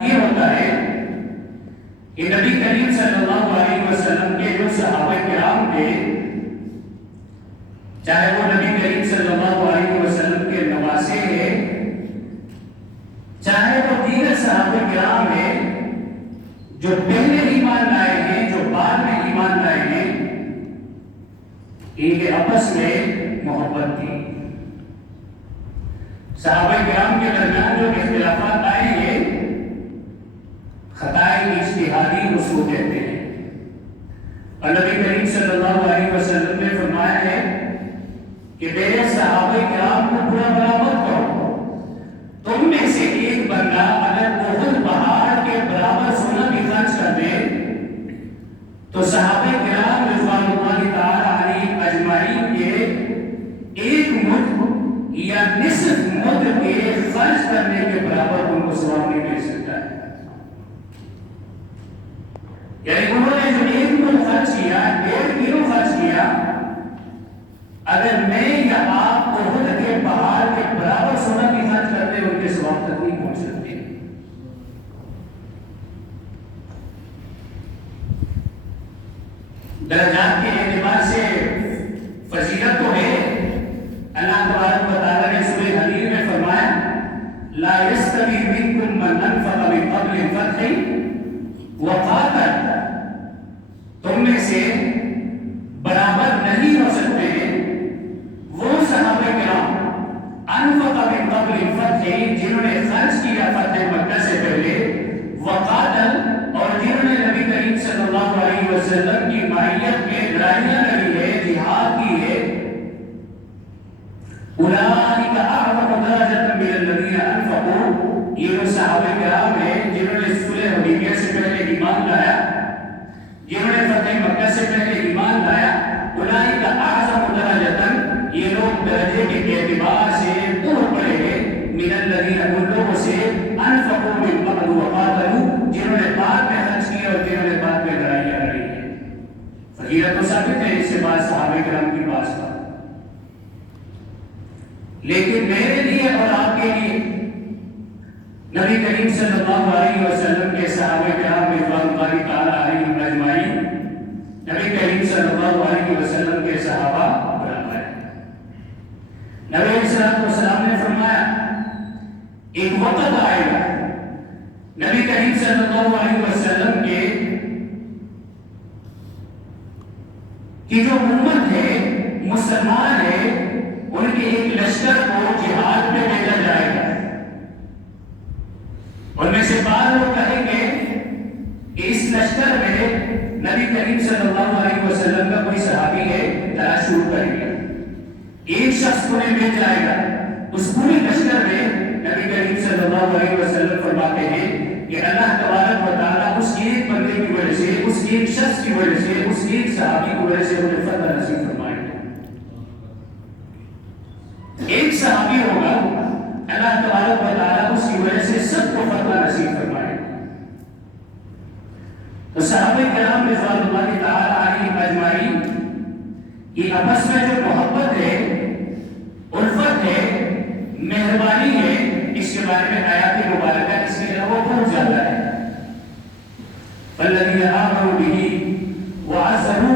یہ ہوتا ہے کہ نبی کریم صلی اللہ علیہ وسلم کے جو صحابہ کرام تھے، چاہے وہ نبی کریم صلی اللہ علیہ وسلم کے نواسے ہیں، چاہے وہ دیگر صحابہ کرام ہیں جو پہلے ایمان لائے ہیں، جو بعد میں ایمان لائے ہیں، ان کے آپس میں محبت تھی۔ صحابہ کرام کے درمیان جو اختلافات آئے ہیں، خطائے اجتہادی اس کو کہتے ہیں، اور نبی کریم صلی اللہ علیہ وسلم نے فرمایا ہے کہ میرے صحابہ کرام کو برا بھلا مت کرو، تم میں سے ایک بندہ اگر احد پہاڑ کے برابر سونا بھی خرچ کر دے تو صحابہ کرام رضوان اللہ تعالی علیہ اجمعین کے ایک مد یا نصف مد کے خرچ کرنے کے برابر ان کو ثواب نہیں مل سکتا ہے۔ یعنی انہوں نے جو ایک مد خرچ کیا، 1.5 کلو خرچ کیا، اگر میں یا آپ احد کے پہاڑ کے برابر سونا بھی خرچ کرتے ان کے ثواب تک نہیں پہنچ سکتے۔ درجات کے اعتبار سے فضیلت تو ہے۔ اللہ تبارک و تعالیٰ نے سورہ حدید میں فرمایا لا يستوي منكم من انفق من قبل الفتح وقاتل، تم میں سے برابر نہیں ہو سکتے وہ صحابہ کرام انفق من قبل الفتح، جنہوں نے خرچ کیا فتح مکہ سے پہلے، وقاتل، اور جنہوں نے نبی کریم صلی اللہ علیہ وسلم کی معیت میں لڑائیاں لڑی ہے، جہاد کی ہے، اولئک اعظم درجۃ من الذین انفقوا، یہ وہ صحابہ کرام ہیں جنہوں نے صلح حدیبیہ سے پہلے ایمان لایا، جنہوں نے فتح مکہ سے پہلے ایمان لایا، اولئک اعظم درجۃ، یہ لوگ درجے کے اعتبار سے بہت بڑے ہیں، من الذین، ان لوگوں سے، انفقوا من قبل وقاتلوا، جنہوں نے بعد میں خرچ کیا اور جنہوں نے بعد میں لڑائیاں لڑی ہیں۔ فضیلت تو ثابت ہے اس سے بعد صحابہ کرام کی پاس کا، لیکن میرے لیے اور آپ کے لیے نبی کریم صلی اللہ علیہ وسلم کے صحابہ کرام رضوان اللہ تعالی علیہم اجمعین، نبی کریم صلی اللہ علیہ وسلم کے صحابہ برابر ہیں۔ نبی علیہ السلام نے فرمایا ایک وقت آئے گا نبی کریم صلی اللہ علیہ وسلم کے کہ جو امت ہے، مسلمان ہے، ان کے ایک لشکر کو جہاد میں بھیجا جائے گا، ان میں سے بعض لوگ کہیں گے کہ اس لشکر میں نبی کریم صلی اللہ علیہ وسلم کا کوئی صحابی ہے، تلاش شروع کریں گے، ایک شخص کو نہیں بھیج جائے گا، اس پوری لشکر میں نبی کریم صلی اللہ علیہ وسلم فرماتے ہیں کہ اللہ تبارک و تعالیٰ اس ایک بندے کی وجہ سے، اس ایک شخص کی وجہ سے، اس ایک صحابی کی وجہ سے انہیں فتح نصیب فرمائے گا۔ ایک صحابی ہوگا، اللہ تبارک و تعالیٰ اس کی وجہ سے سب کو فتح نصیب فرمائے گا۔ تو صحابہ کرام رضوان اللہ تعالی علیہم اجمعین کی آپس میں جو محبت ہے، الفت ہے، مہربانی ہے، اس کے بارے میں آیات مبارکہ اس کے علاوہ بہت زیادہ ہے۔ فَالَّذِينَ آمَنُوا بِهِ وَعَزَّرُوهُ